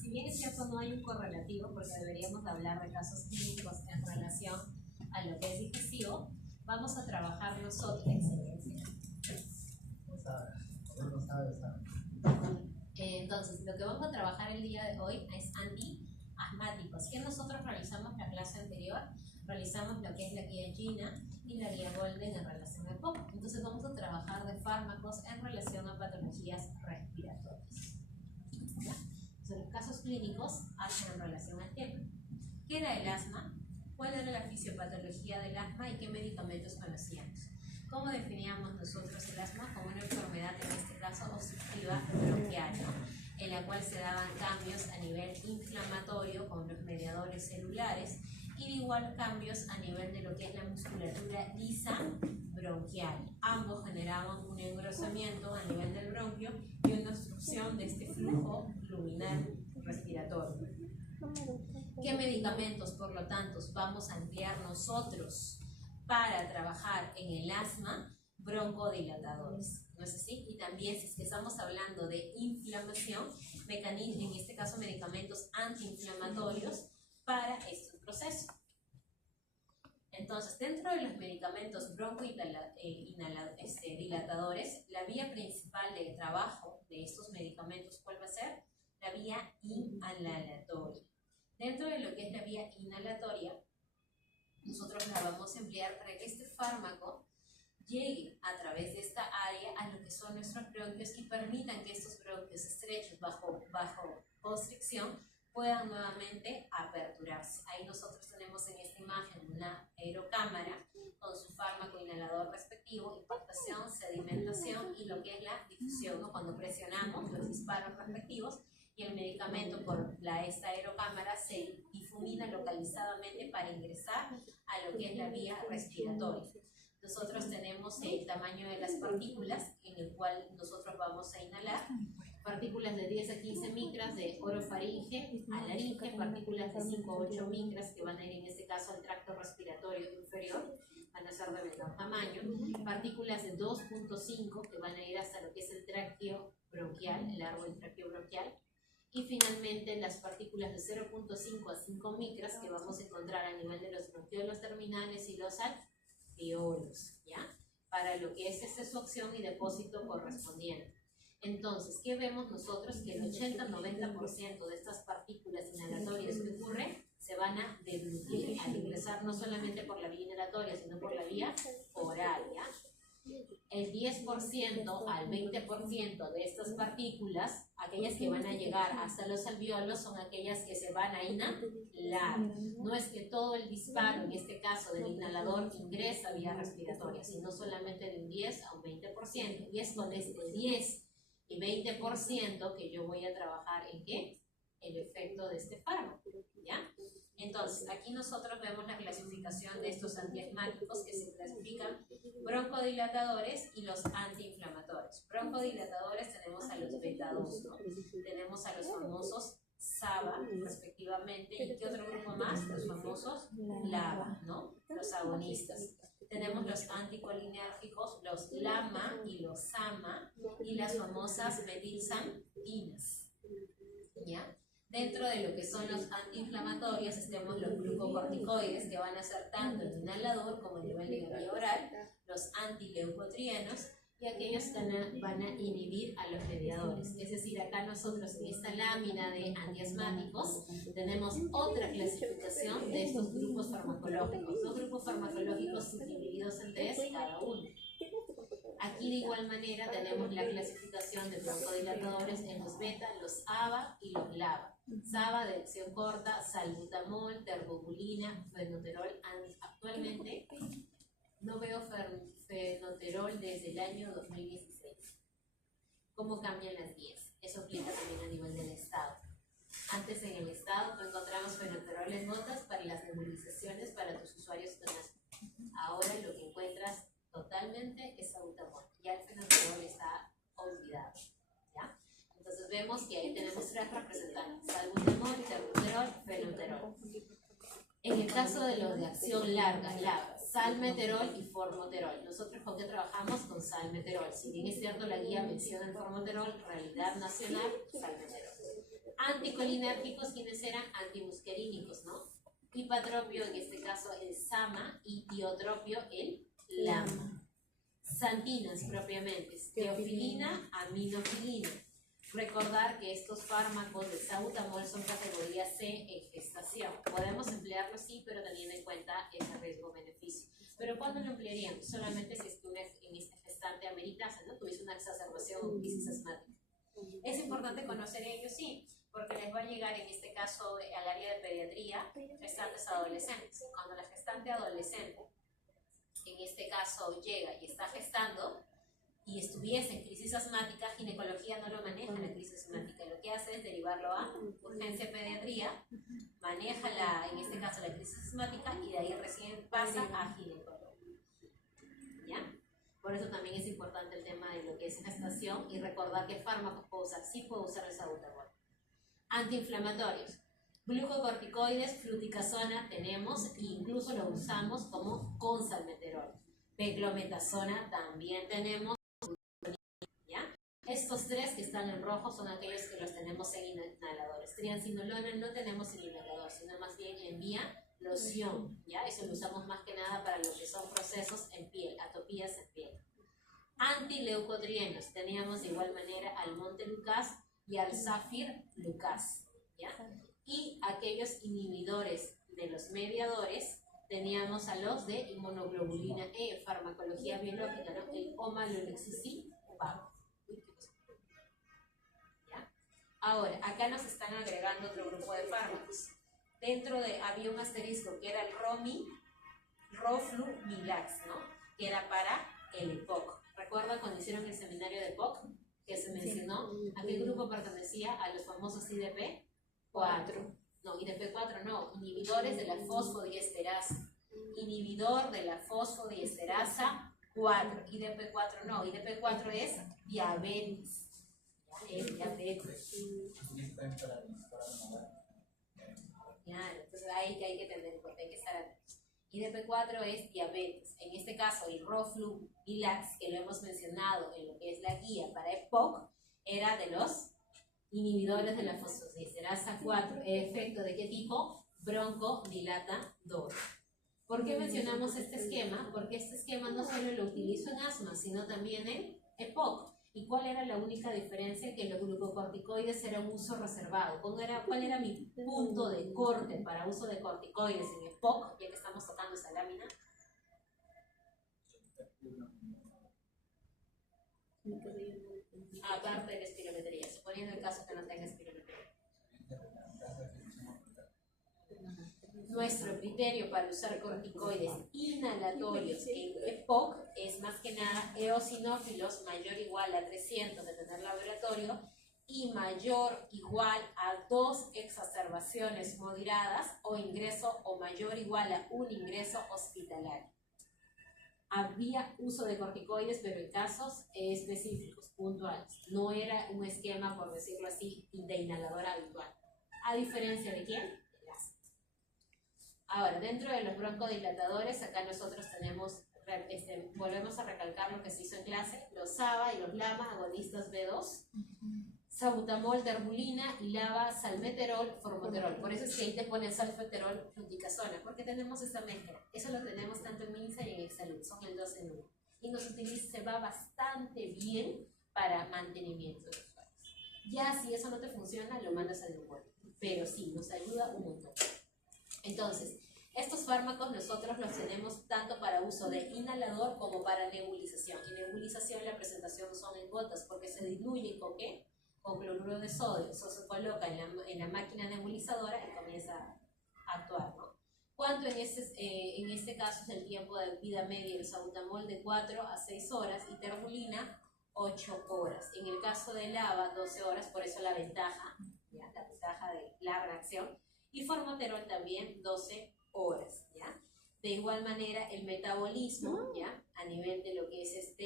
si bien es cierto no hay un correlativo, porque deberíamos de hablar de casos clínicos en relación a lo que es digestivo, vamos a trabajar nosotros. Entonces, lo que vamos a trabajar el día de hoy es antiasmáticos. ¿Qué nosotros realizamos la clase anterior? Realizamos lo que es la guía Gina y la guía Golden en relación al POC. Entonces vamos a trabajar de fármacos en relación a patologías respiratorias. ¿Ya? Entonces, los casos clínicos hacen en relación al tema. ¿Qué era el asma? ¿Cuál era la fisiopatología del asma y qué medicamentos conocíamos? ¿Cómo definíamos nosotros el asma? Como una enfermedad, en este caso obstructiva bronquial, ¿no? En la cual se daban cambios a nivel inflamatorio con los mediadores celulares y de igual cambios a nivel de lo que es la musculatura lisa bronquial. Ambos generaban un engrosamiento a nivel del bronquio y una obstrucción de este flujo luminal respiratorio. ¿Qué medicamentos, por lo tanto, vamos a emplear nosotros para trabajar en el asma? Broncodilatadores, ¿no es así? Y también, si es que estamos hablando de inflamación, en este caso medicamentos antiinflamatorios para este proceso. Entonces, dentro de los medicamentos broncodilatadores, la vía principal de trabajo de estos medicamentos, ¿cuál va a ser? La vía inhalatoria. Dentro de lo que es la vía inhalatoria, nosotros la vamos a emplear para que este fármaco llegue a través de esta área a lo que son nuestros bronquios y permitan que estos bronquios estrechos bajo constricción puedan nuevamente aperturarse. Ahí nosotros tenemos en esta imagen una aerocámara con su fármaco inhalador respectivo, impactación, sedimentación y lo que es la difusión, ¿no? Cuando presionamos los disparos respectivos y el medicamento por esta aerocámara se difumina localizadamente para ingresar a lo que es la vía respiratoria. Nosotros tenemos el tamaño de las partículas en el cual nosotros vamos a inhalar. Partículas de 10 a 15 micras de orofaringe a laringe, partículas de 5 a 8 micras que van a ir en este caso al tracto respiratorio inferior, van a ser de menor tamaño, partículas de 2.5 que van a ir hasta lo que es el tráqueo bronquial, el árbol tráqueo bronquial, y finalmente las partículas de 0.5 a 5 micras que vamos a encontrar a nivel de los bronquiolos terminales y los alveolos, ¿ya? Para lo que es su acción y depósito correspondiente. Entonces, ¿qué vemos nosotros? Que el 80-90% de estas partículas inhalatorias que ocurren se van a deglutir al ingresar no solamente por la vía inhalatoria, sino por la vía oral, ¿ya? El 10% al 20% de estas partículas, aquellas que van a llegar hasta los alveolos, son aquellas que se van a inhalar. No es que todo el disparo, en este caso del inhalador, ingresa vía respiratoria, sino solamente de un 10 a un 20%. Y es con este 10 y 20% que yo voy a trabajar en ¿qué? El efecto de este fármaco, ¿ya? Entonces, aquí nosotros vemos la clasificación de estos antiasmáticos que se clasifican broncodilatadores y los antiinflamatorios. Broncodilatadores tenemos a los beta-2, ¿no? Tenemos a los famosos SABA, respectivamente, y ¿qué otro grupo más? Los famosos LABA, ¿no? Los agonistas. Tenemos los anticolinérgicos, los LAMA y los SAMA, y las famosas metilxantinas, ¿ya? Dentro de lo que son los antiinflamatorios, tenemos los glucocorticoides, que van a ser tanto en inhalador como en nivel de vía oral, los antileucotrienos y aquellos que van a inhibir a los mediadores. Es decir, acá nosotros en esta lámina de antiasmáticos tenemos otra clasificación de estos grupos farmacológicos. Los grupos farmacológicos divididos en 3 cada uno. Aquí de igual manera tenemos la clasificación de broncodilatadores en los beta, los ABA y los LABA. SABA de acción corta, salbutamol, terbobulina, fenoterol. Actualmente no veo fenoterol desde el año 2016. ¿Cómo cambian las guías? Eso aplica también a nivel del estado. Antes en el estado no encontramos fenoterol en gotas para las nebulizaciones para tus usuarios con asma. Ahora lo que encuentras totalmente es salbutamol. Ya el fenoterol está olvidado, ¿ya? Entonces vemos que ahí tenemos 3 representantes: salbutamol, terbuterol, fenoterol. En el caso de los de acción larga, LABA, salmeterol y formoterol. Nosotros con qué trabajamos con salmeterol. Si bien es cierto la guía menciona el formoterol, realidad nacional, salmeterol. Anticolinérgicos, ¿quiénes eran? Antimuscarínicos, ¿no? Hipatropio, en este caso el SAMA, y tiotropio el LAMA. Santinas propiamente, teofilina, aminofilina. Recordar que estos fármacos de salbutamol son categoría C en gestación. Podemos emplearlos sí, pero teniendo en cuenta ese riesgo-beneficio. Pero ¿cuándo lo emplearíamos? Solamente si estuviera en este gestante ameritasa, ¿no? Tuviese una exacerbación o crisis asmática. ¿Es importante conocer ellos? Sí, porque les va a llegar en este caso al área de pediatría gestantes adolescentes. Cuando la gestante adolescente, en este caso, llega y está gestando y estuviese en crisis asmática, ginecología no lo maneja la crisis asmática. Lo que hace es derivarlo a urgencia pediatría, maneja en este caso la crisis asmática y de ahí recién pasa a ginecología. ¿Ya? Por eso también es importante el tema de lo que es gestación y recordar qué fármacos puedo usar. Sí puedo usar el salbutamol. Antiinflamatorios. Glucocorticoides, fluticasona tenemos e incluso lo usamos como con salmeterol. Peclometasona también tenemos. ¿Ya? Estos tres que están en rojo son aquellos que los tenemos en inhaladores. Triancinolona no tenemos en inhalador, sino más bien en vía loción. ¿Ya? Eso lo usamos más que nada para lo que son procesos en piel, atopías en piel. Antileucotrienos. Teníamos de igual manera al Montelukast y al Zafir Lucas. ¿Ya? Y aquellos inhibidores de los mediadores, teníamos a los de inmunoglobulina E, farmacología biológica, ¿no? El omalolexicin, ¿ya? Ahora, acá nos están agregando otro grupo de fármacos. Dentro había un asterisco que era el Roflumilax, ¿no? Que era para el EPOC. ¿Recuerdan cuando hicieron el seminario de EPOC? Que se mencionó, ¿a qué grupo pertenecía? A los famosos IDP4. No, IDP4 no, inhibidores de la fosfodiesterasa. Inhibidor de la fosfodiesterasa 4. IDP4 no, IDP4 es diabetes. Es diabetes. Claro, entonces ahí que hay que tener en cuenta, hay que estar atentos. IDP4 es diabetes. En este caso, el Roflumilax, que lo hemos mencionado en lo que es la guía para EPOC, era de los inhibidores de la fosfodiesterasa 4. ¿Efecto de qué tipo? Broncodilatador. ¿Por qué mencionamos este esquema? Porque este esquema no solo lo utilizo en asma, sino también en EPOC. ¿Y cuál era la única diferencia? Que los glucocorticoides era un uso reservado. ¿Cuál era mi punto de corte para uso de corticoides en EPOC? Ya que estamos tocando esa lámina. Aparte de la espirometría, suponiendo el caso que no tenga espirometría. Nuestro criterio para usar corticoides inhalatorios en EPOC es más que nada eosinófilos mayor o igual a 300 de tener laboratorio y mayor o igual a 2 exacerbaciones moderadas o ingreso o mayor o igual a un ingreso hospitalario. Había uso de corticoides, pero en casos específicos, puntuales. No era un esquema, por decirlo así, de inhalador habitual. ¿A diferencia de quién? El asma. Ahora, dentro de los broncodilatadores, acá nosotros tenemos, volvemos a recalcar lo que se hizo en clase, los SABA y los LAMA, agonistas B2, salbutamol, terbulina y LABA, salmeterol, formoterol. Por eso es que ahí te ponen salmeterol, fluticasona, porque tenemos esta mezcla. Eso lo tenemos tanto en MINSA y en Exsalud, son el 2 en 1. Y nos utiliza, se va bastante bien para mantenimiento de usuarios. Ya si eso no te funciona, lo mandas al neumático. Pero sí, nos ayuda un montón. Entonces, estos fármacos nosotros los tenemos tanto para uso de inhalador como para nebulización. En nebulización la presentación son en gotas porque se diluye con ¿qué? Con cloruro de sodio. Eso se coloca en la máquina nebulizadora y comienza a actuar, ¿no? ¿Cuánto en este caso es el tiempo de vida media del salbutamol? De 4 a 6 horas y terbulina 8 horas. En el caso del LABA 12 horas, por eso la ventaja, ¿ya? La ventaja de larga acción. Y formoterol también 12 horas, ¿ya? De igual manera el metabolismo, ¿ya? A nivel de lo que es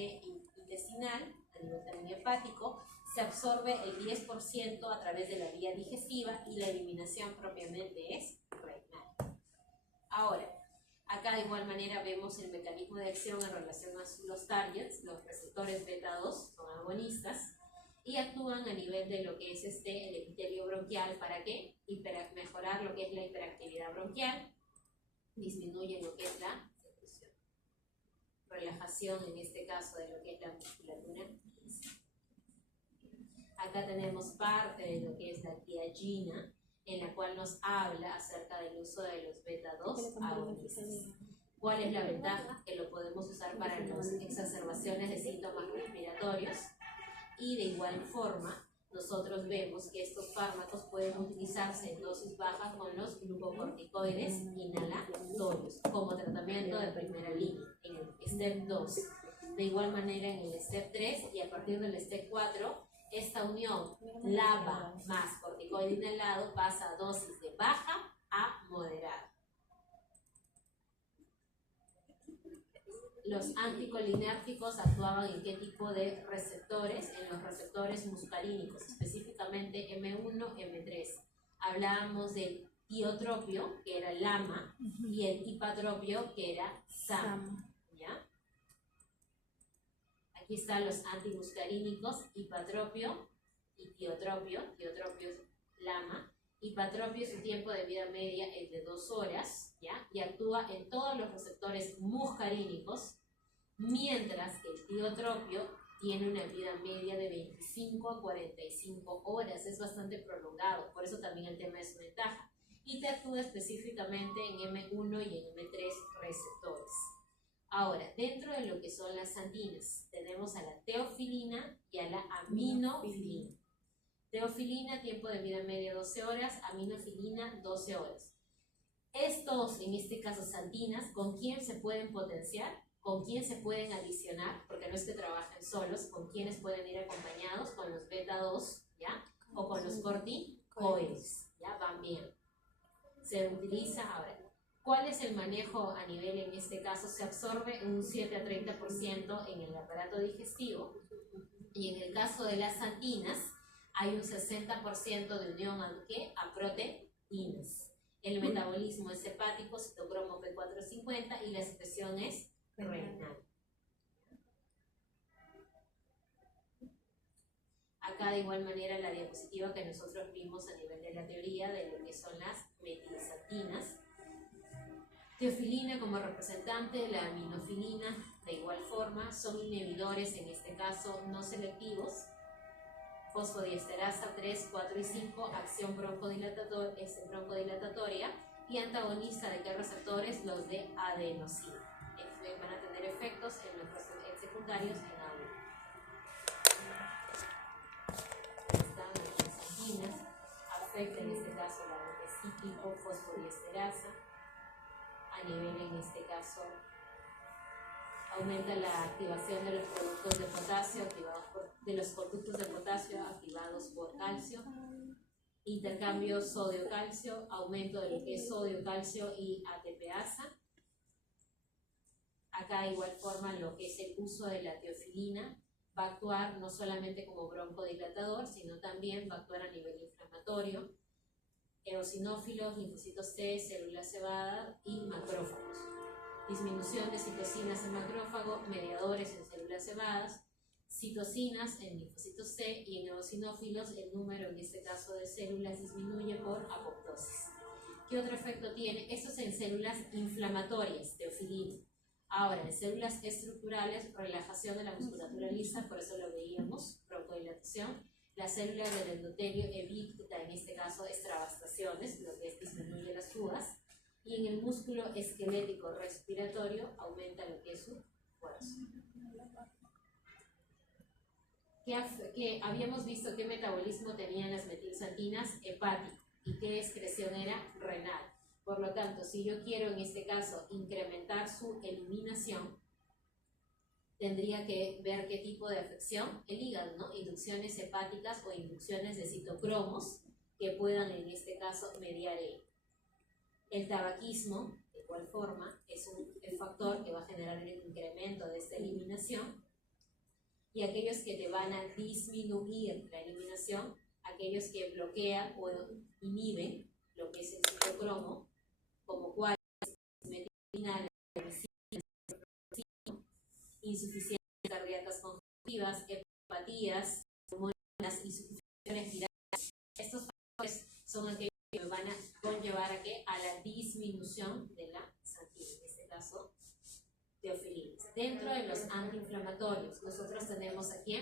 intestinal, a nivel también hepático, se absorbe el 10% a través de la vía digestiva y la eliminación propiamente es renal. Ahora, acá de igual manera vemos el mecanismo de acción en relación a los targets, los receptores beta 2 son agonistas, y actúan a nivel de lo que es el epitelio bronquial. ¿Para qué? Mejorar lo que es la hiperactividad bronquial, disminuye lo que es la secreción, relajación en este caso de lo que es la musculatura. Acá tenemos parte de lo que es la tiagina, en la cual nos habla acerca del uso de los beta-2 agonistas. ¿Cuál es la ventaja? Que lo podemos usar para las exacerbaciones de síntomas respiratorios, y de igual forma nosotros vemos que estos fármacos pueden utilizarse en dosis bajas con los glucocorticoides inhalatorios como tratamiento de primera línea en el STEP 2. De igual manera en el STEP 3 y a partir del STEP 4, esta unión LABA más corticoide inhalado pasa a dosis de baja a moderada. Los anticolinérgicos actuaban en qué tipo de receptores? En los receptores muscarínicos, específicamente M1, M3. Hablábamos del tiotropio, que era LAMA, y el hipatropio, que era SAM. ¿Ya? Aquí están los antimuscarínicos, hipatropio y tiotropio. Tiotropio es LAMA. Hipatropio, su tiempo de vida media es de 2 horas, ¿ya? Y actúa en todos los receptores muscarínicos, mientras que el tiotropio tiene una vida media de 25 a 45 horas, es bastante prolongado, por eso también el tema es su ventaja. Y te actúa específicamente en M1 y en M3 receptores. Ahora, dentro de lo que son las santinas, tenemos a la teofilina y a la aminofilina. Teofilina, tiempo de vida media 12 horas, aminofilina 12 horas. Estos, en este caso santinas, ¿con quién se pueden potenciar? ¿Con quién se pueden adicionar? Porque no es que trabajen solos, ¿con quiénes pueden ir acompañados? Con los beta-2, ¿ya? O con los corticoides, ¿ya? Van bien. Se utiliza ahora. ¿Cuál es el manejo a nivel, en este caso? Se absorbe un 7 a 30% en el aparato digestivo, y en el caso de las santinas, hay un 60% de unión a proteínas. El metabolismo es hepático, citocromo P450, y la secreción es renal. Acá de igual manera la diapositiva que nosotros vimos a nivel de la teoría de lo que son las metilsantinas. Teofilina como representante, la aminofilina de igual forma, son inhibidores en este caso no selectivos. Fosfodiesterasa 3, 4 y 5, acción broncodilatatoria, y antagonista de qué receptores? Los de adenosina. Van a tener efectos en los secundarios en agua. Están las anginas, afecta en este caso la cíclico fosfodiesterasa, a nivel en este caso aumenta la activación de los productos de potasio de los conductos de potasio activados por calcio, intercambio sodio-calcio, aumento de lo que es sodio-calcio y ATPasa. Acá de igual forma lo que es el uso de la teofilina va a actuar no solamente como broncodilatador, sino también va a actuar a nivel inflamatorio, eosinófilos, linfocitos T, células cebadas y macrófagos. Disminución de citocinas en macrófago, mediadores en células cebadas, citocinas en linfocitos T, y en eosinófilos el número en este caso de células disminuye por apoptosis. ¿Qué otro efecto tiene? Esto es en células inflamatorias, teofilina. Ahora, en células estructurales, relajación de la musculatura lisa, por eso lo veíamos, broncodilatación. Las células del endotelio evita en este caso extravastaciones, lo que disminuye las fugas. Y en el músculo esquelético respiratorio aumenta lo que es su fuerza. Que habíamos visto qué metabolismo tenían las metilsantinas, hepático, y qué excreción era renal. Por lo tanto, si yo quiero en este caso incrementar su eliminación, tendría que ver qué tipo de afección, el hígado, ¿no? Inducciones hepáticas o inducciones de citocromos que puedan en este caso mediar ello. El tabaquismo, de igual forma, es el factor que va a generar el incremento de esta eliminación, y aquellos que te van a disminuir la eliminación, aquellos que bloquean o inhiben lo que es el citocromo, como cuáles, metilina, insuficiencias cardíacas congestivas, hepatías, pulmonares, las insuficiencias virales. Estos factores son aquellos que me van a conllevar a, ¿qué? A la disminución de la santina, en este caso, teofilinas. Dentro de los antiinflamatorios, nosotros tenemos aquí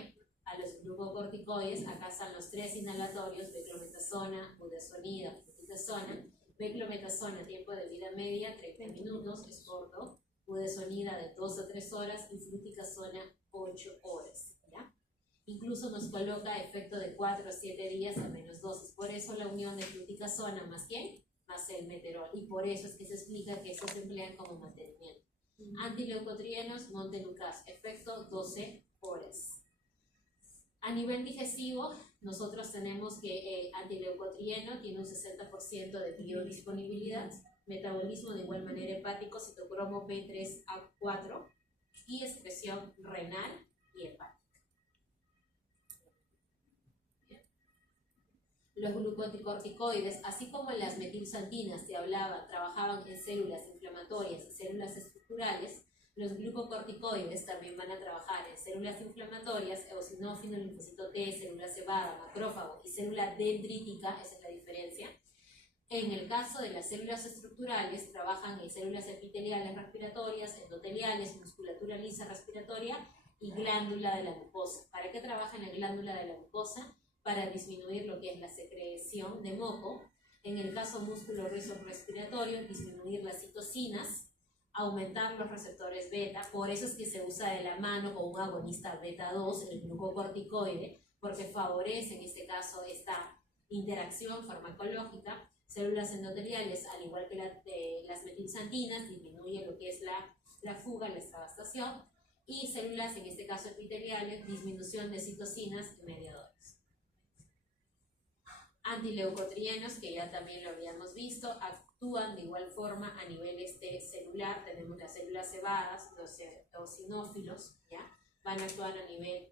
a los glucocorticoides. Acá están los 3 inhalatorios: beclometasona, budesonida, fluticasona. Beclometasona, tiempo de vida media 30 minutos, es corto. Budesonida de 2 a 3 horas y fluticasona 8 horas. ¿Ya? Incluso nos coloca efecto de 4 a 7 días a menos dosis. Por eso la unión de fluticasona más ¿quién? Más el meterol. Y por eso es que se explica que estos se emplean como mantenimiento. Antileucotrienos, montelukast, efecto 12 horas. A nivel digestivo, nosotros tenemos que antileucotrieno tiene un 60% de biodisponibilidad, metabolismo de igual manera hepático, citocromo P3A4 y excreción renal y hepática. Los glucocorticoides, así como las metilsantinas te hablaba, trabajaban en células inflamatorias y células estructurales, los glucocorticoides también van a trabajar en células inflamatorias, eosinófilo, linfocito T, célula cebada, macrófago y célula dendrítica, esa es la diferencia. En el caso de las células estructurales, trabajan en células epiteliales respiratorias, endoteliales, musculatura lisa respiratoria y glándula de la mucosa. ¿Para qué trabaja en la glándula de la mucosa? Para disminuir lo que es la secreción de moco. En el caso músculo respiratorio, disminuir las citocinas, aumentar los receptores beta. Por eso es que se usa de la mano con un agonista beta 2, el glucocorticoide, porque favorece en este caso esta interacción farmacológica. Células endoteliales, al igual que las metilsantinas, disminuye lo que es la fuga, la extravastación. Y células, en este caso epiteliales, disminución de citocinas y mediadores. Antileucotrienos, que ya también lo habíamos visto, actúan de igual forma a nivel celular. Tenemos las células cebadas, los eosinófilos, ¿ya? Van a actuar a nivel,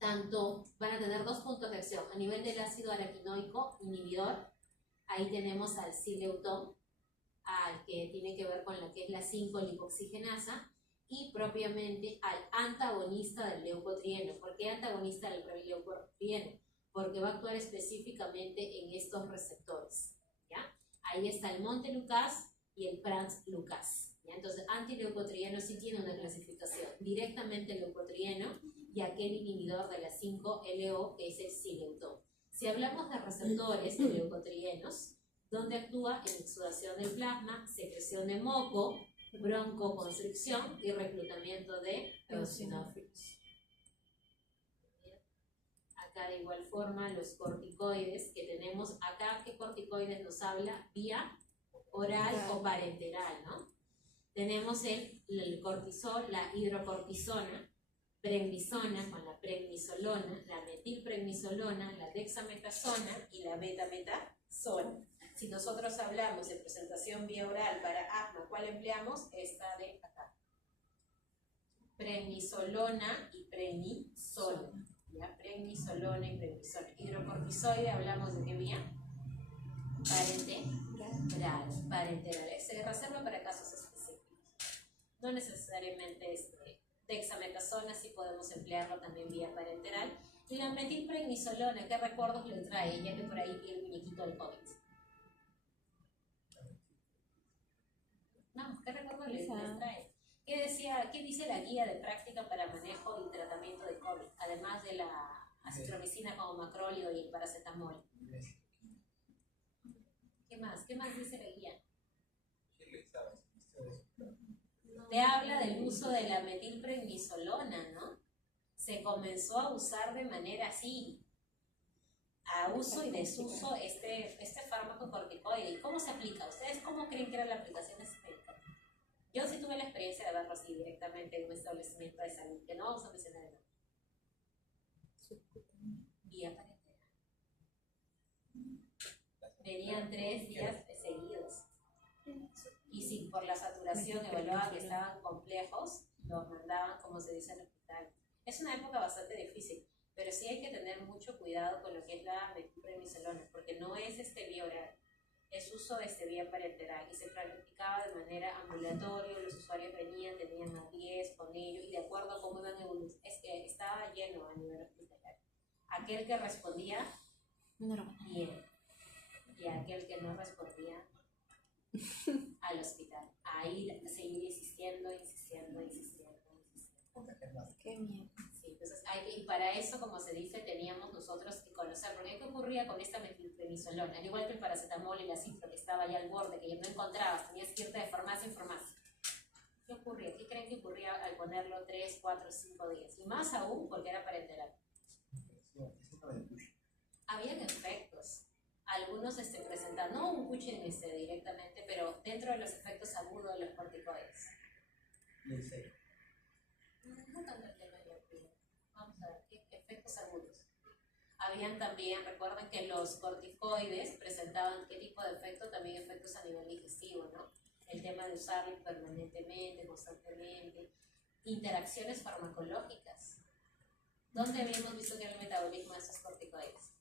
van a tener 2 puntos de acción. A nivel del ácido araquinoico inhibidor, ahí tenemos al sileutón, al que tiene que ver con lo que es la 5-lipoxigenasa, y propiamente al antagonista del leucotrieno. ¿Por qué antagonista del leucotrieno? Porque va a actuar específicamente en estos receptores, ¿ya? Ahí está el montelukast y el pranlukast, ¿ya? Entonces, antileucotrieno sí tiene una clasificación, directamente leucotrieno y aquel inhibidor de la 5-LO, que es el sileutón. Si hablamos de receptores de leucotrienos, ¿dónde actúa? En exudación del plasma, secreción de moco, broncoconstricción y reclutamiento de eosinófilos. Acá de igual forma los corticoides que tenemos acá, ¿qué corticoides nos habla? Vía oral o parenteral, ¿no? Tenemos el cortisol, la hidrocortisona, prednisona con la prednisolona, la metilprednisolona, la dexametasona y la betametasona. Si nosotros hablamos de presentación vía oral para asma, ¿cuál empleamos? Esta de acá. Prednisolona y prednisona. ¿Ya? Prednisolona y prednisona. Hidrocortisoide, ¿hablamos de qué vía? Parenteral. Se reserva para casos específicos. No necesariamente dexametasona, sí podemos emplearlo también vía parenteral. Y la metilprednisolona, ¿qué recuerdos le trae? Ya que por ahí vi el muñequito del COVID. No, ¿qué recuerdos les trae? ¿Qué dice la guía de práctica para manejo y tratamiento de COVID? Además de la acitromicina como macrolio y el paracetamol. ¿Qué más? ¿Qué más dice la guía? Te habla del uso de la metilprednisolona, ¿no? Se comenzó a usar de manera así, a uso y desuso este fármaco corticoide. ¿Y cómo se aplica? ¿Ustedes cómo creen que era la aplicación de este médico? Yo sí tuve la experiencia de verlo así directamente en un establecimiento de salud, que no vamos a mencionar el nombre. Vía parenteral. Venían 3 días seguidos. Y si por la saturación evaluaban que estaban complejos, los mandaban, como se dice, al hospital. Es una época bastante difícil, pero sí hay que tener mucho cuidado con lo que es la metilprednisolona, porque no es vía oral. Es uso vía parenteral y se practicaba de manera ambulatoria. Los usuarios venían, tenían a 10 con ellos y de acuerdo a cómo iban evolucionando, es que estaba lleno a nivel hospitalario. Aquel que respondía Normal. bien y aquel que no respondía al hospital. Ahí seguir insistiendo. Qué miedo. Sí, entonces y para eso, como se dice, teníamos nosotros que conocer, porque ¿qué ocurría con esta metilprednisolona? Al igual que el paracetamol y la citro, que estaba ya al borde, que ya no encontrabas, tenías que irte de farmacia en farmacia. ¿Qué ocurría? ¿Qué creen que ocurría al ponerlo 3, 4, 5 días? Y más aún porque era para enterar. Habían efectos. Algunos presentan, no un cuchín directamente, pero dentro de los efectos agudos de los corticoides. No tanto el tema de la opinión. Vamos a ver, ¿qué efectos agudos? Habían también, recuerden que los corticoides presentaban qué tipo de efecto, también efectos a nivel digestivo, ¿no? El tema de usarlos permanentemente, constantemente. Interacciones farmacológicas. ¿Dónde habíamos visto que era el metabolismo de esos corticoides?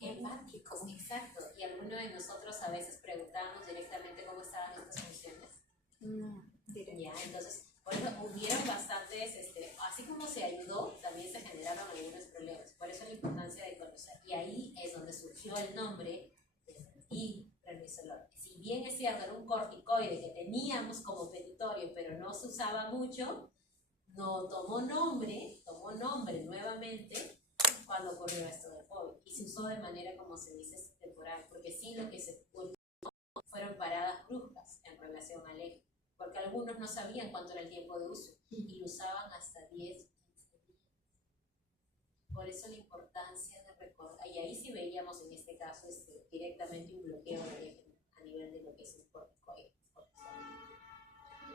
Hepáticos, exacto. Y algunos de nosotros a veces preguntábamos directamente cómo estaban estas funciones. No, directo. Ya, entonces, por eso hubieron bastantes, así como se ayudó, también se generaron algunos problemas. Por eso la importancia de conocer. Y ahí es donde surgió el nombre y prednisolona. Si bien es cierto, era un corticoide que teníamos como petitorio, pero no se usaba mucho, no tomó nombre nuevamente cuando ocurrió esto del COVID. Y se usó de manera, como se dice, temporal, porque sí lo que se fueron paradas bruscas en relación al eje, porque algunos no sabían cuánto era el tiempo de uso y lo usaban hasta 10, 15 días. Por eso la importancia de recordar, y ahí sí veíamos en este caso directamente un bloqueo del eje a nivel de lo que es el corticoide.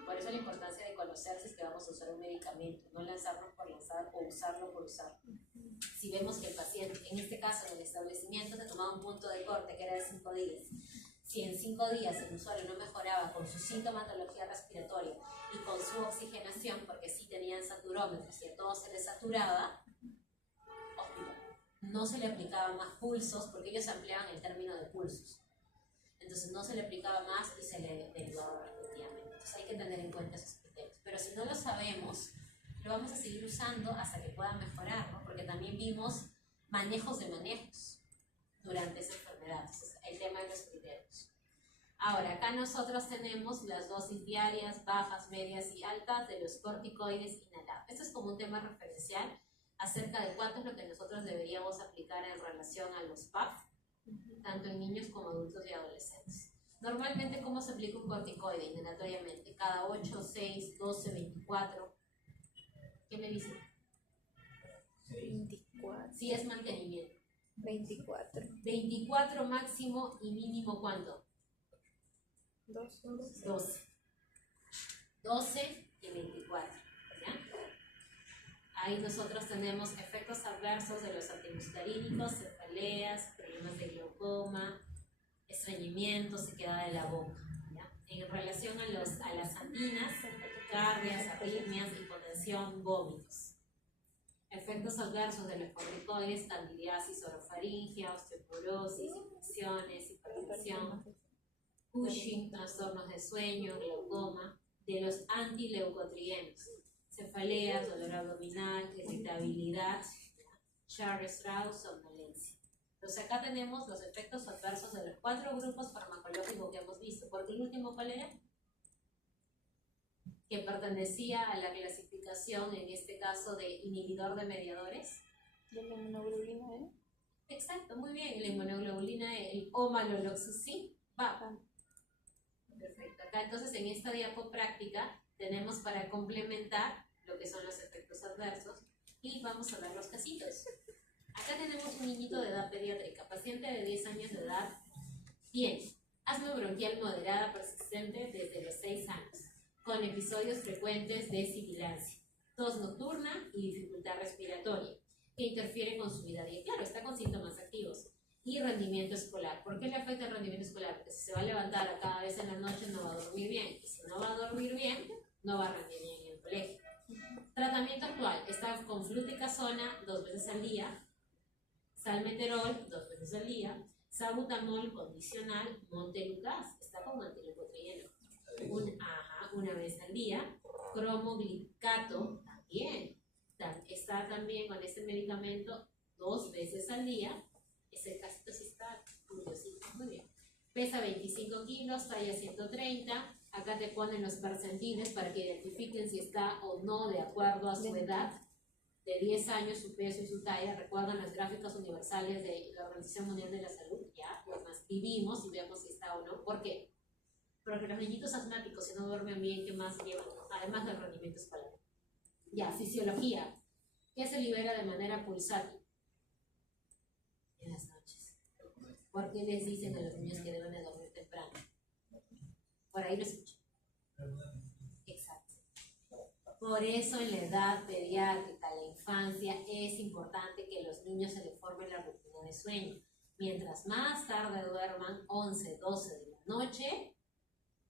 Por eso la importancia de conocer si es que vamos a usar un medicamento, no lanzarnos por lanzar o usarlo por usar. Si vemos que el paciente, en este caso en el establecimiento, se tomaba un punto de corte que era de 5 días. Si en 5 días el usuario no mejoraba con su sintomatología respiratoria y con su oxigenación, porque sí tenían saturómetros y a todos se les saturaba, no se le aplicaba más pulsos, porque ellos ampliaban el término de pulsos. Entonces no se le aplicaba más y se le derivaba respectivamente. Entonces hay que tener en cuenta esos criterios. Pero si no lo sabemos, lo vamos a seguir usando hasta que pueda mejorar, ¿no? Porque también vimos manejos de manejos durante esa enfermedad. Entonces, el tema de los criterios. Ahora, acá nosotros tenemos las dosis diarias, bajas, medias y altas de los corticoides inhalados. Esto es como un tema referencial acerca de cuánto es lo que nosotros deberíamos aplicar en relación a los PAF, tanto en niños como adultos y adolescentes. Normalmente, ¿cómo se aplica un corticoide inhalatoriamente? Cada 8, 6, 12, 24. ¿Qué me dicen? 24. Sí, es mantenimiento. 24. 24 máximo y mínimo, ¿cuánto? 12. 12 y 24. ¿Ya? Ahí nosotros tenemos efectos adversos de los antimuscarínicos, cefaleas, problemas de glaucoma, estreñimiento, sequedad de la boca. ¿Ya? En relación a las anginas, taquicardias, arritmias, hipotensión, vómitos. Efectos adversos de los corticoides, candidiasis orofaringia, osteoporosis, infecciones, hipertensión, Cushing, trastornos de sueño, glaucoma, de los antileucotrienos, cefaleas, dolor abdominal, irritabilidad, Charles-Strauss, somnolencia. Entonces acá tenemos los efectos adversos de los 4 grupos farmacológicos que hemos visto. Porque el último, ¿cuál era? Que pertenecía a la clasificación, en este caso, de inhibidor de mediadores. ¿De la inmunoglobulina E? Exacto, muy bien, la inmunoglobulina E, el omaloloxacin, va. Perfecto. Acá entonces en esta diapo práctica tenemos para complementar lo que son los efectos adversos y vamos a ver los casitos. Acá tenemos un niñito de edad pediátrica, paciente de 10 años de edad, tiene asma bronquial moderada persistente desde los 6 años, con episodios frecuentes de sibilancia, tos nocturna y dificultad respiratoria, que interfiere con su vida diaria. Claro, está con síntomas activos. Y rendimiento escolar. ¿Por qué le afecta el rendimiento escolar? Porque si se va a levantar a cada vez en la noche no va a dormir bien. Y si no va a dormir bien, no va a rendir bien en el colegio. Tratamiento actual. Está con fluticasona 2 veces al día, salmeterol 2 veces al día, salbutamol condicional, montelukast, está con manteleucotrieno, una vez al día, cromoglicato también. Está también con este medicamento 2 veces al día. Ese casito sí está curiosito, muy bien. Pesa 25 kilos, talla 130. Acá te ponen los percentiles para que identifiquen si está o no de acuerdo a su edad. De 10 años, su peso y su talla. Recuerdan las gráficas universales de la Organización Mundial de la Salud. Ya, los más vivimos y vemos si está o no. ¿Por qué? Porque los niñitos asmáticos, si no duermen bien, ¿qué más llevan? Además del rendimiento escolar. Ya, fisiología. ¿Qué se libera de manera pulsátil? En las noches. ¿Por qué les dicen a los niños que deben de dormir temprano? Por ahí lo escucho. Exacto. Por eso en la edad pediátrica, la infancia, es importante que los niños se les forme la rutina de sueño. Mientras más tarde duerman, 11, 12 de la noche,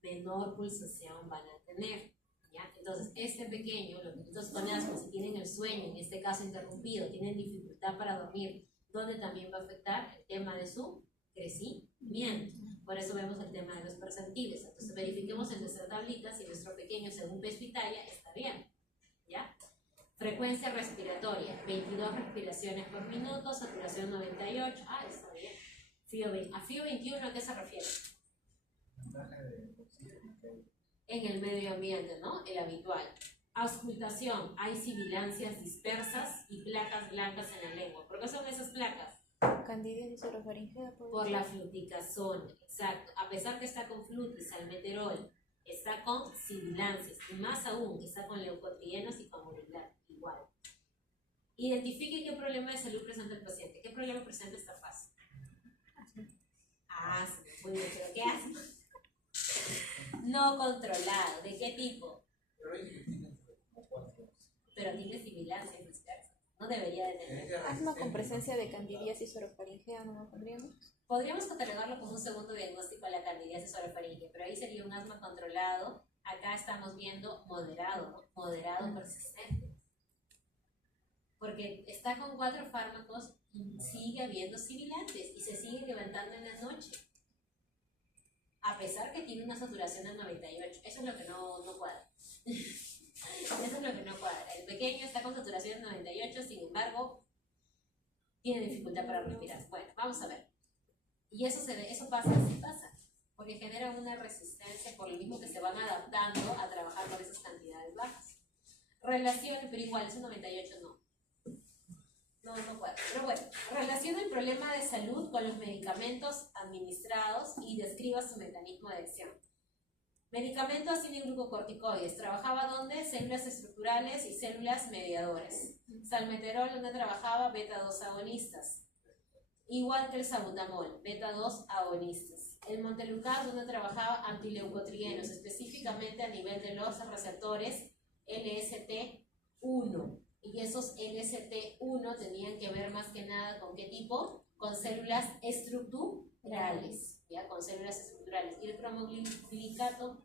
menor pulsación van a tener. ¿Ya? Entonces, este pequeño, los niños con asma, si tienen el sueño, en este caso interrumpido, tienen dificultad para dormir, donde también va a afectar el tema de su crecimiento. Por eso vemos el tema de los percentiles. Entonces, verifiquemos en nuestra tablita si nuestro pequeño, según peso y talla, está bien. ¿Ya? Frecuencia respiratoria, 22 respiraciones por minuto, saturación 98. Ah, está bien. ¿A FIO 21 a qué se refiere? En el medio ambiente, ¿no? El habitual. Auscultación, hay sibilancias dispersas y placas blancas en la lengua. ¿Por qué son esas placas? Candidiasis orofaringea. Por la fluticasona, exacto. A pesar que está con flutis, salmeterol, está con sibilancias y más aún, está con leucotrienos y con urilato, igual. Identifique qué problema de salud presenta el paciente. ¿Qué problema presenta esta fase? Asma. Muy bien, pero ¿qué asma? No controlado. ¿De qué tipo? Pero tiene sibilancias dispersas. No debería de tener. Asma con presencia de candidiasis orofaringea, ¿no lo pondríamos? Podríamos catalogarlo como un segundo diagnóstico a la candidiasis orofaringea, pero ahí sería un asma controlado. Acá estamos viendo moderado, ¿no? Moderado persistente. Porque está con 4 fármacos y sigue habiendo sibilantes y se sigue levantando en la noche. A pesar que tiene una saturación de 98. Eso es lo que no cuadra. Eso es lo que no cuadra. El pequeño está con saturación de 98, sin embargo, tiene dificultad para respirar. Bueno, vamos a ver. Y eso pasa, sí pasa, porque genera una resistencia por lo mismo que se van adaptando a trabajar con esas cantidades bajas. Relaciones, pero igual, ese 98 no. No puede. Pero bueno, relaciona el problema de salud con los medicamentos administrados y describa su mecanismo de acción. Medicamento acinoglucocorticoides. ¿Trabajaba dónde? Células estructurales y células mediadoras. Salmeterol, donde trabajaba beta-2 agonistas. Igual que el salbutamol, beta-2 agonistas. El montelukast, donde trabajaba antileucotrienos, específicamente a nivel de los receptores LST1. Y esos LST1 tenían que ver más que nada con qué tipo, con células estructurales, ¿ya? Con células estructurales. Y el cromoglicato,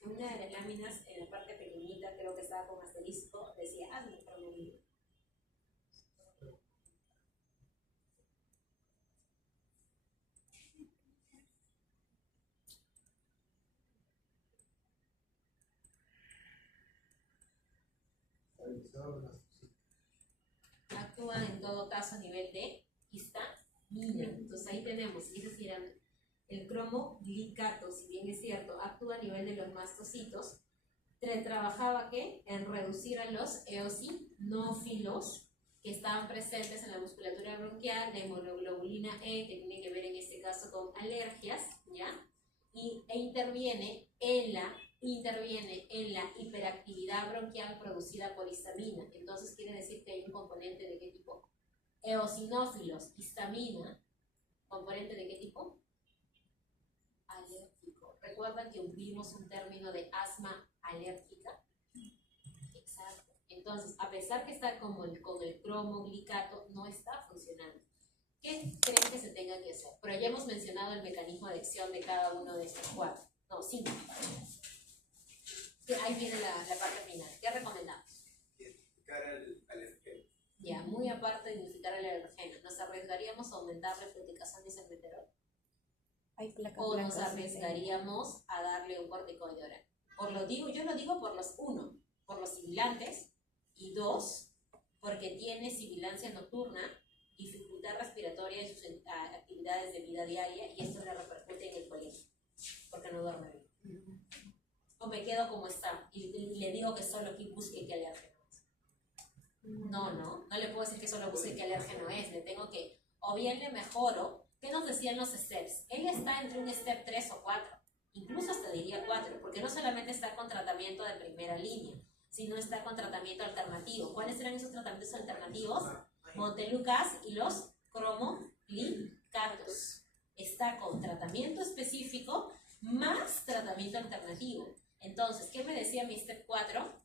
una de las láminas en la parte pequeñita, creo que estaba con asterisco, decía hazme cromoglicato. Actúan en todo caso a nivel de histamina. Entonces ahí tenemos, es decir, el cromoglicato, si bien es cierto, actúa a nivel de los mastocitos. Trabajaba ¿qué? En reducir a los eosinófilos que estaban presentes en la musculatura bronquial, la inmunoglobulina E, que tiene que ver en este caso con alergias, ¿ya? E interviene en la hiperactividad bronquial producida por histamina. Entonces quiere decir que hay un componente de qué tipo? Eosinófilos, histamina, componente de qué tipo? Alérgico. ¿Recuerdan que vimos un término de asma alérgica? Exacto. Entonces, a pesar que está con el cromoglicato, no está funcionando. ¿Qué creen que se tenga que hacer? Pero ya hemos mencionado el mecanismo de acción de cada uno de estos 4. No, 5. Ahí viene la parte final. ¿Qué recomendamos? Identificar al alergeno. Ya, muy aparte de identificar al alergeno, ¿nos arriesgaríamos a aumentar la fluticasona y salmeterol? Hay placas o nos blancas. arriesgaríamos a darle un corticoide oral. Yo lo digo por los, uno, por los sibilantes, y dos, porque tiene sibilancia nocturna, dificultad respiratoria en sus actividades de vida diaria, y esto le repercute en el colegio, porque no duerme bien. O me quedo como está, y le digo que solo que busque qué alérgeno es. No le puedo decir que solo busque qué alérgeno es, le tengo que, o bien le mejoro. ¿Qué nos decían los steps? Ella está entre un step 3 o 4, incluso hasta diría 4, porque no solamente está con tratamiento de primera línea, sino está con tratamiento alternativo. ¿Cuáles eran esos tratamientos alternativos? Montelukast y los cromoglicatos. Está con tratamiento específico más tratamiento alternativo. Entonces, ¿qué me decía mi step 4?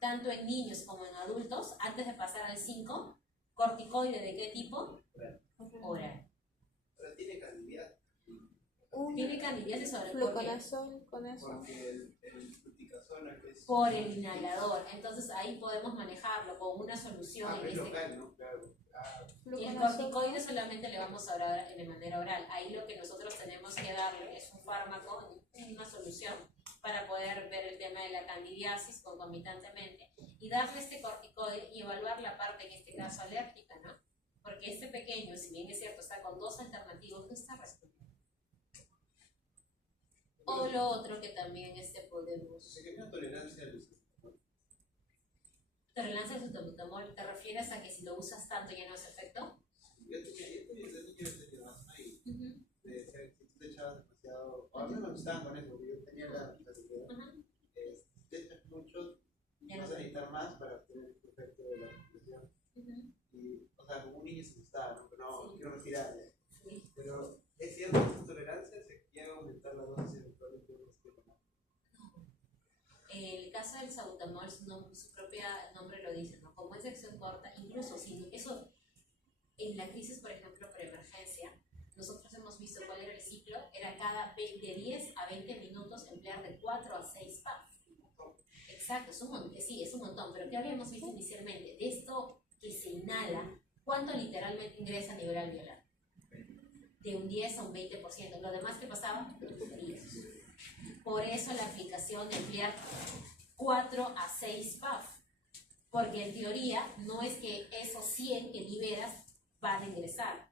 Tanto en niños como en adultos, antes de pasar al 5, corticoide ¿de qué tipo? Oral. Pero tiene candidiasis. Tiene candidiasis sobre Fluconazol con eso. Porque el fluticasona que es... por el inhalador. Entonces ahí podemos manejarlo con una solución. es local, ¿no? Claro. El corticoide solamente le vamos a dar de manera oral. Ahí lo que nosotros tenemos que darle es un fármaco, una solución, para poder ver el tema de la candidiasis concomitantemente y darle este corticoide y evaluar la parte, en este caso alérgica, ¿no? Porque este pequeño, si bien es cierto, está con 2 alternativos, no está respondiendo. O lo otro que también podemos... ¿Se genera tolerancia al uso? ¿Tolerancia al salbutamol? ¿Te refieres a que si lo usas tanto ya no hace efecto? Yo tenía asma y si tú te echabas demasiado... A mí no me gustaban con eso, porque yo tenía la seguridad. Te echas mucho, vas a necesitar más para obtener el efecto de la nutrición. Y, o sea, como un niño se gustaba, ¿no? Pero no, quiero retirar. Sí. Pero es cierto que esta tolerancia se quiere aumentar la dosis eventualmente de los que no. El caso del salbutamol, su propio nombre lo dice, ¿no? Como es de acción corta, incluso si eso, en la crisis, por ejemplo, por emergencia, nosotros hemos visto cuál era el ciclo, era de 10 a 20 minutos emplear de 4 a 6 puffs. Exacto, es un montón, pero ¿qué habíamos visto inicialmente? De esto que se inhala, ¿cuánto literalmente ingresa a nivel alveolar? De un 10 a un 20%. ¿Lo demás qué pasaba? Por eso la aplicación de emplear 4 a 6 puffs. Porque en teoría no es que esos 100 que liberas van a ingresar,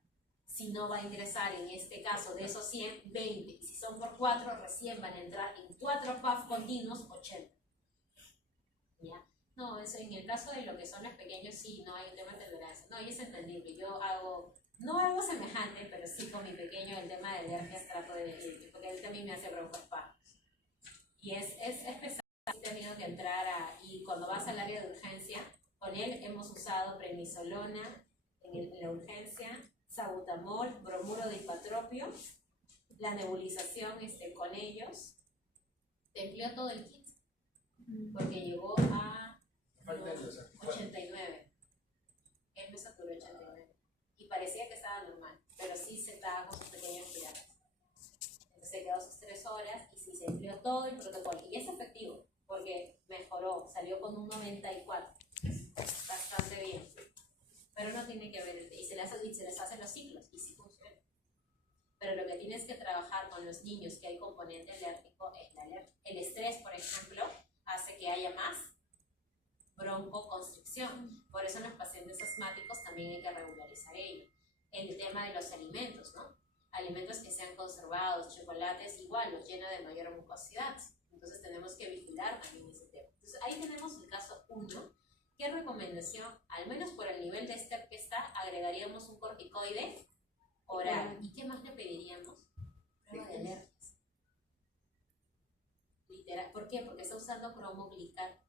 sino va a ingresar en este caso de esos 100, 20. Y si son por 4, recién van a entrar en 4 puffs continuos, 80. ¿Ya? No, eso en el caso de lo que son los pequeños, sí, no hay un tema de tolerancia. No, y es entendible. Yo no hago semejante, pero sí con mi pequeño el tema de alergias trato de, porque él también me hace preocupar. Y es pesado, he tenido que entrar y cuando vas al área de urgencia, con él hemos usado prednisolona en la urgencia, salbutamol, bromuro de hipatropio, la nebulización con ellos, te empleó todo el kit, porque llegó a 89. Él me saturó 89. Y parecía que estaba normal, pero sí se estaba con sus pequeños tiradas. Entonces se quedó sus 3 horas y sí se empleó todo el protocolo. Y es efectivo, porque mejoró, salió con un 94. Bastante bien. Pero no tiene que ver, y se les hacen los ciclos, y sí funciona. Pero lo que tienes que trabajar con los niños que hay componente alérgico es la alergia. El estrés, por ejemplo, hace que haya más broncoconstricción. Por eso en los pacientes asmáticos también hay que regularizar ello. El tema de los alimentos, ¿no? Alimentos que sean conservados, chocolates, igual los llena de mayor mucosidad. Entonces tenemos que vigilar también ese tema. Entonces ahí tenemos el caso 1. ¿Qué recomendación? Al menos por el nivel de step que está, agregaríamos un corticoide oral. ¿Y qué más le pediríamos? Prueba de alergias. Literal. ¿Por qué? Porque está usando cromoglicato.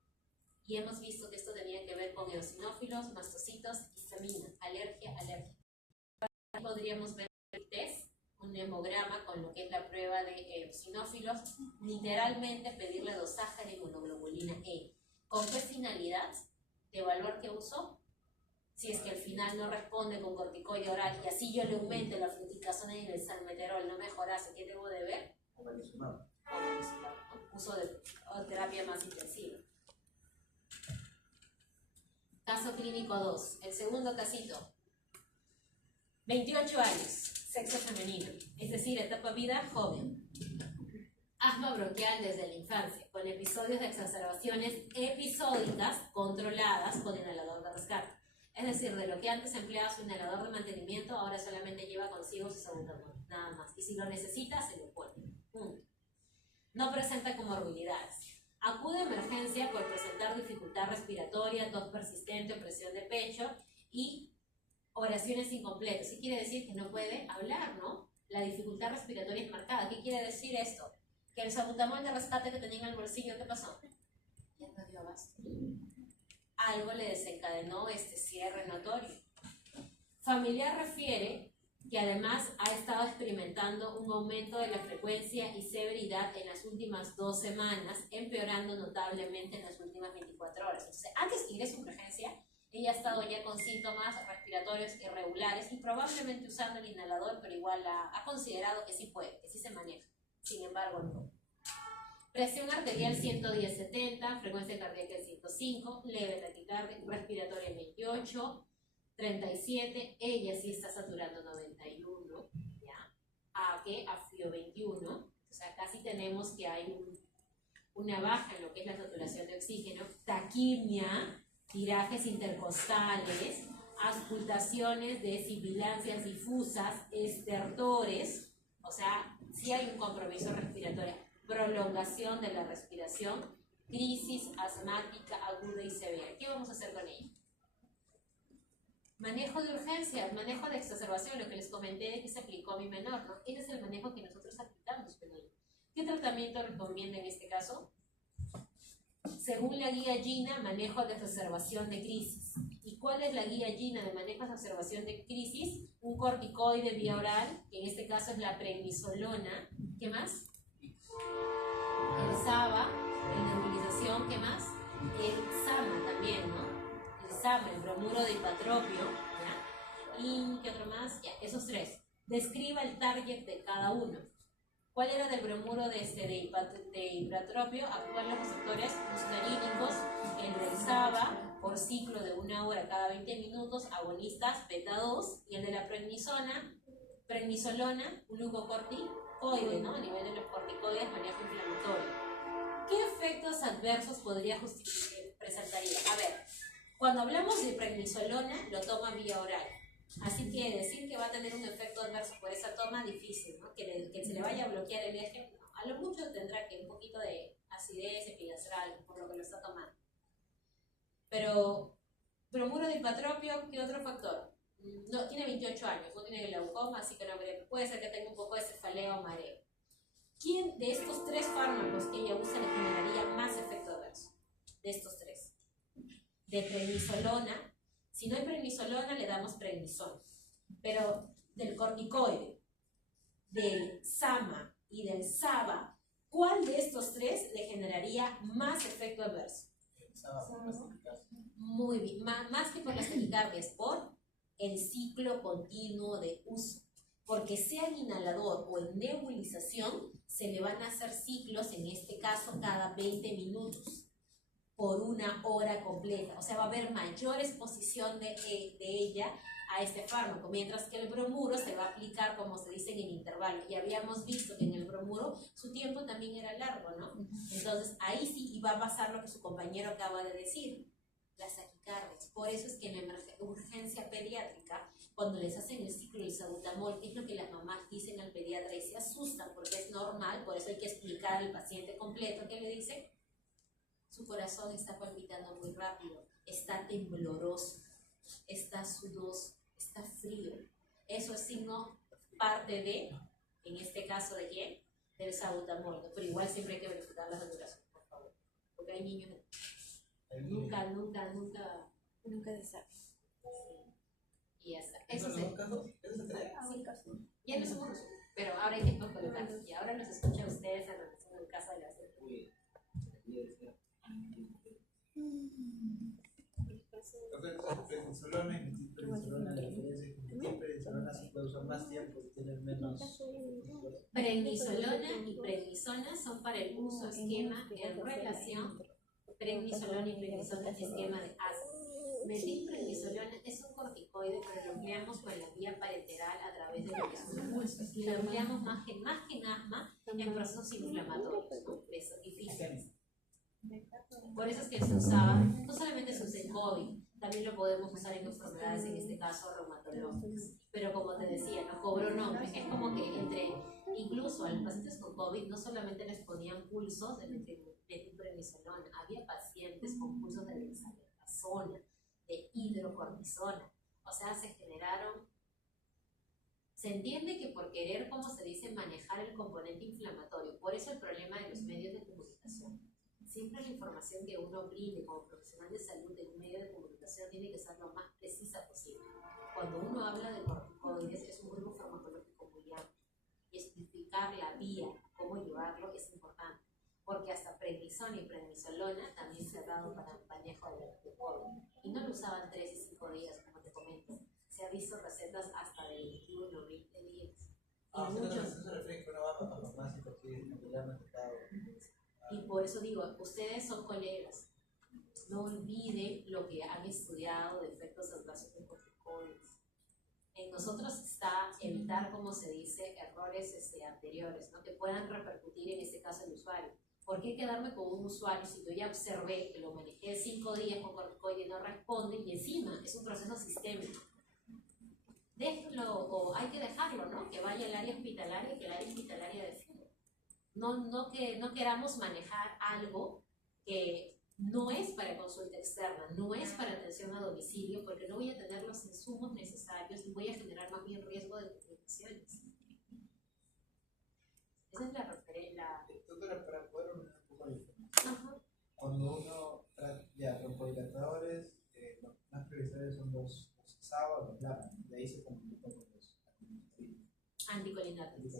Y hemos visto que esto tenía que ver con eosinófilos, mastocitos, histamina, alergia. Podríamos ver el test, un hemograma con lo que es la prueba de eosinófilos, literalmente pedirle dosaje de inmunoglobulina E. ¿Con qué finalidad? De evaluar qué usó. Si es que al final no responde con corticoide oral y así yo le aumente la fluticasona y el salmeterol, no mejorase, ¿qué debo de ver? Uso de terapia más intensiva. Caso clínico 2, el segundo casito. 28 años, sexo femenino, es decir, etapa vida joven. Asma bronquial desde la infancia, con episodios de exacerbaciones episódicas controladas con inhalador de rescate. Es decir, de lo que antes empleaba su inhalador de mantenimiento, ahora solamente lleva consigo su salbutamol, nada más. Y si lo necesita, se lo pone. Punto. No presenta comorbilidades. Acude a emergencia por presentar dificultad respiratoria, tos persistente, presión de pecho y oraciones incompletas. ¿Qué quiere decir? Que no puede hablar, ¿no? La dificultad respiratoria es marcada. ¿Qué quiere decir esto? Que el salbutamol de rescate que tenía en el bolsillo, ¿qué pasó? Ya no dio abasto. Algo le desencadenó este cierre notorio. Familiar refiere que además ha estado experimentando un aumento de la frecuencia y severidad en las últimas 2 semanas, empeorando notablemente en las últimas 24 horas. Entonces, antes que ingrese en urgencia, ella ha estado ya con síntomas respiratorios irregulares y probablemente usando el inhalador, pero igual ha considerado que sí puede, que sí se maneja. Sin embargo, no. Presión arterial 110/70, frecuencia cardíaca 105, leve taquicardia, respiratoria 28, 37, ella sí está saturando 91, ¿ya? ¿A qué? A FIO 21, o sea, casi tenemos que hay una baja en lo que es la saturación de oxígeno, taquimia, tirajes intercostales, auscultaciones de sibilancias difusas, estertores, o sea, sí hay un compromiso respiratorio, prolongación de la respiración, crisis asmática aguda y severa. ¿Qué vamos a hacer con ella? Manejo de urgencias, manejo de exacerbación, lo que les comenté de que se aplicó a mi menor, ¿no? Ese es el manejo que nosotros aplicamos con ella. ¿Qué tratamiento recomienda en este caso? Según la guía GINA, manejo de exacerbación de crisis. ¿Y cuál es la guía GINA de manejo de exacerbación de crisis? Un corticoide vía oral, que en este caso es la prednisolona. ¿Qué más? El SABA, en nebulización, ¿qué más? El SAMA también, ¿no? El SAMA, el bromuro de hipatropio, ¿ya? ¿Y qué otro más? Ya, esos 3. Describa el target de cada uno. ¿Cuál era del bromuro de hipatropio? Actúan los receptores muscarínicos, el del SABA, por ciclo de 1 hora cada 20 minutos, agonistas beta 2, y el de la prednisolona, glucocorticoide, ¿no? A nivel de los corticoides, manejo inflamatorio. ¿Qué efectos adversos podría presentaría? A ver, cuando hablamos de prednisolona, lo toma vía oral. Así que decir que va a tener un efecto adverso por esa toma, difícil, ¿no? Que se le vaya a bloquear el eje, no. A lo mucho tendrá que un poquito de acidez epigastral, por lo que lo está tomando. Pero, bromuro de hipatropio, ¿qué otro factor? No, tiene 28 años, no tiene glaucoma, así que no puede ser que tenga un poco de cefalea o mareo. ¿Quién de estos 3 fármacos que ella usa le generaría más efecto adverso? De estos 3. De prednisolona. Si no hay prednisolona, le damos prednisona. Pero del corticoide, del SAMA y del SABA, ¿cuál de estos 3 le generaría más efecto adverso? Muy bien, más que por las taquicardias, por el ciclo continuo de uso. Porque sea en inhalador o en nebulización, se le van a hacer ciclos, en este caso, cada 20 minutos. Por 1 hora completa, o sea, va a haber mayor exposición de ella a este fármaco, mientras que el bromuro se va a aplicar, como se dice, en el intervalo, y habíamos visto que en el bromuro su tiempo también era largo, ¿no? Entonces, ahí sí iba a pasar lo que su compañero acaba de decir, las taquicardias. Por eso es que en la urgencia pediátrica, cuando les hacen el ciclo del salbutamol, que es lo que las mamás dicen al pediatra y se asustan, porque es normal, por eso hay que explicar al paciente completo que le dice. Su corazón está palpitando muy rápido, está tembloroso, está sudoso, está frío. Eso es signo parte de, en este caso de quién, del salbutamol, ¿no? Pero igual siempre hay que verificar la saturación, por favor. Porque hay niños que nunca se sabe. Y ya está. Eso sí. ¿Eso Ya no somos nosotros, pero ahora hay que colocar. Y ahora nos escucha ustedes analizando el caso de la serie. Prednisolona se puede usar más tiempo y tiene menos. Prednisolona y prednisona son para el uso esquema en relación. Prednisolona y prednisona esquema de asma. Metilprednisolona es un corticoide, pero lo empleamos con la vía parenteral a través de lo que son impulsos. Y lo empleamos más que en asma, en procesos inflamatorios, ¿no? Eso, difíciles. Por eso es que se usaba, no solamente se usa en COVID, también lo podemos usar en enfermedades, en este caso reumatológicas. Pero como te decía, no cobró nombre. Es como que incluso a los pacientes con COVID no solamente les ponían pulsos de metilprednisolona, había pacientes con pulsos de dexametasona, de hidrocortisona. O sea, se entiende que por querer, como se dice, manejar el componente inflamatorio. Por eso el problema de los medios de comunicación. Siempre la información que uno brinde como profesional de salud en un medio de comunicación tiene que ser lo más precisa posible. Cuando uno habla de corticoides, es un grupo farmacológico muy amplio. Y explicar la vía, cómo llevarlo, es importante. Porque hasta prednisona y prednisolona también se ha dado para el manejo de COVID. Y no lo usaban 3 y 5 días, como te comento. Se ha visto recetas hasta de 21 o 20 días. Y por eso digo, ustedes son colegas. No olviden lo que han estudiado de efectos adversos de corticoides. En nosotros está evitar, como se dice, errores anteriores, ¿no? Que puedan repercutir en este caso el usuario. ¿Por qué quedarme con un usuario si yo ya observé que lo manejé 5 días con corticoide y no responde y encima es un proceso sistémico? Déjenlo, o hay que dejarlo, ¿no? Que vaya al área hospitalaria y que el área hospitalaria decida. No queramos manejar algo que no es para consulta externa, no es para atención a domicilio, porque no voy a tener los insumos necesarios y voy a generar más bien riesgo de complicaciones. Esa es la referencia. Doctora, para poder unir un poco la información, cuando uno ya broncodilatadores, los más prioritarios son los SABA o los LAMA, de ahí se comunican con los anticolinantes.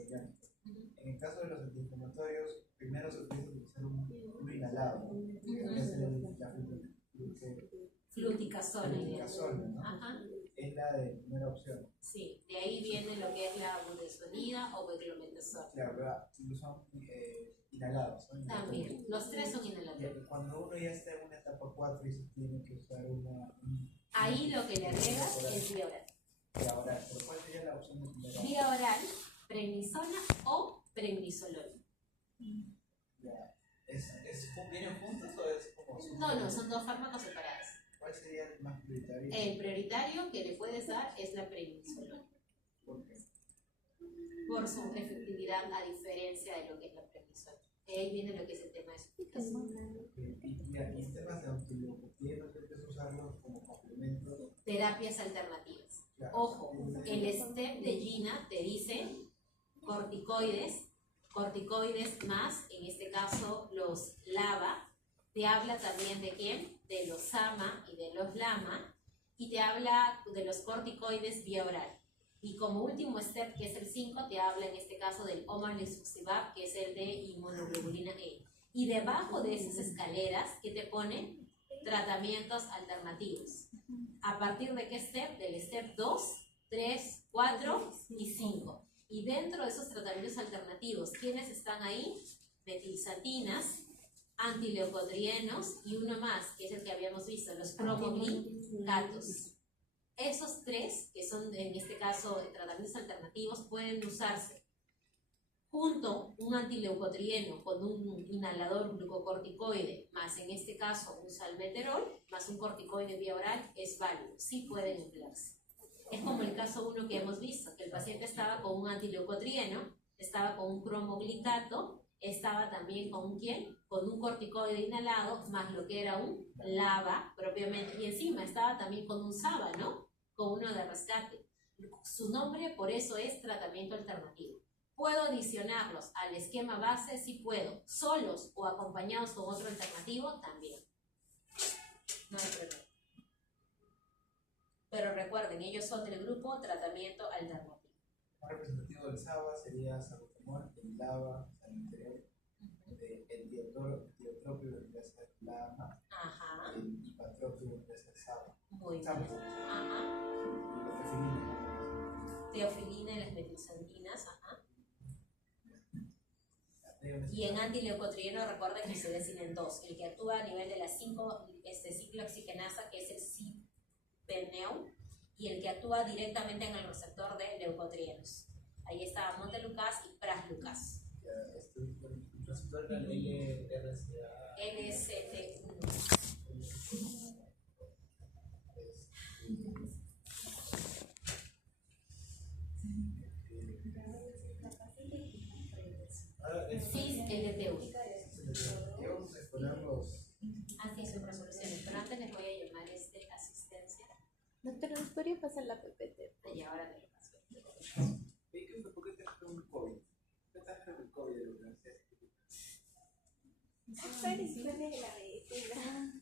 En el caso de los antiinflamatorios, primero se utiliza utilizar un inhalado, que es la fluticasona, ¿no? Ajá. Es la de primera opción. Sí, de ahí viene lo que es la budesonida o beclometasona. Claro, pero son inhalados. También, los 3 son inhalatorios. Cuando uno ya está en una etapa 4 y se tiene que usar ahí lo que le agregas es vía oral. Vía oral, pero ¿cuál sería la opción de primera? Vía oral, prednisona o prednisolona. ¿Vienen juntos o es como...? No, son 2 fármacos separados. ¿Cuál sería el más prioritario? El prioritario que le puedes dar es la prednisolona. ¿Por qué? Por su efectividad a diferencia de lo que es la prednisolona. Ahí viene lo que es el tema de su eficacia. Y en temas de antibiopatía, ¿no tienes que usarlo como complemento? Terapias alternativas. Claro. Ojo, el STEP de Gina te dice corticoides más, en este caso los LABA, te habla también de quién, de los SAMA y de los LAMA, y te habla de los corticoides vía oral. Y como último step, que es el 5, te habla en este caso del omalizumab, que es el de inmunoglobulina E. Y debajo de esas escaleras, ¿qué te ponen? Tratamientos alternativos. ¿A partir de qué step? Del step 2, 3, 4 y 5. Y dentro de esos tratamientos alternativos, ¿quiénes están ahí? Metilsatinas, antileucotrienos y uno más, que es el que habíamos visto, los cromoglicatos. Esos 3, que son en este caso tratamientos alternativos, pueden usarse junto un antileucotrieno con un inhalador glucocorticoide, más en este caso un salmeterol, más un corticoide vía oral, es válido, sí pueden emplearse. Es como el caso 1 que hemos visto, que el paciente estaba con un antileucotrieno, estaba con un cromoglicato, estaba también con un ¿quién? Con un corticoide inhalado, más lo que era un LABA propiamente, y encima estaba también con un SABA, ¿no? Con uno de rescate. Su nombre por eso es tratamiento alternativo. ¿Puedo adicionarlos al esquema base? Sí puedo. ¿Solos o acompañados con otro alternativo? También. No hay problema. Pero recuerden, ellos son del grupo tratamiento alternativo. Un representativo del SABA sería salbutamol, el LABA, salmeterol, el diotropio vendría a ser LAMA, el hipatropio vendría a ser SABA. Muy bien. Ajá. Y la teofilina y las metilsantinas, Y en antileucotrieno recuerden que se deciden 2, el que actúa a nivel de la 5 ciclooxigenasa, que es el NEU, y el que actúa directamente en el receptor de leucotrienos. Ahí está Montelukast y Praslucast. El receptor era el LST1. CIS-LT1. Así es, sus resoluciones. Pero antes les voy a llamar asistencia. Doctora, ¿nos podría pasar la PPT? Y ahora te lo paso. ¿Por qué te trajo un COVID? ¿Qué te trajo el COVID de la universidad? Después de la medicina.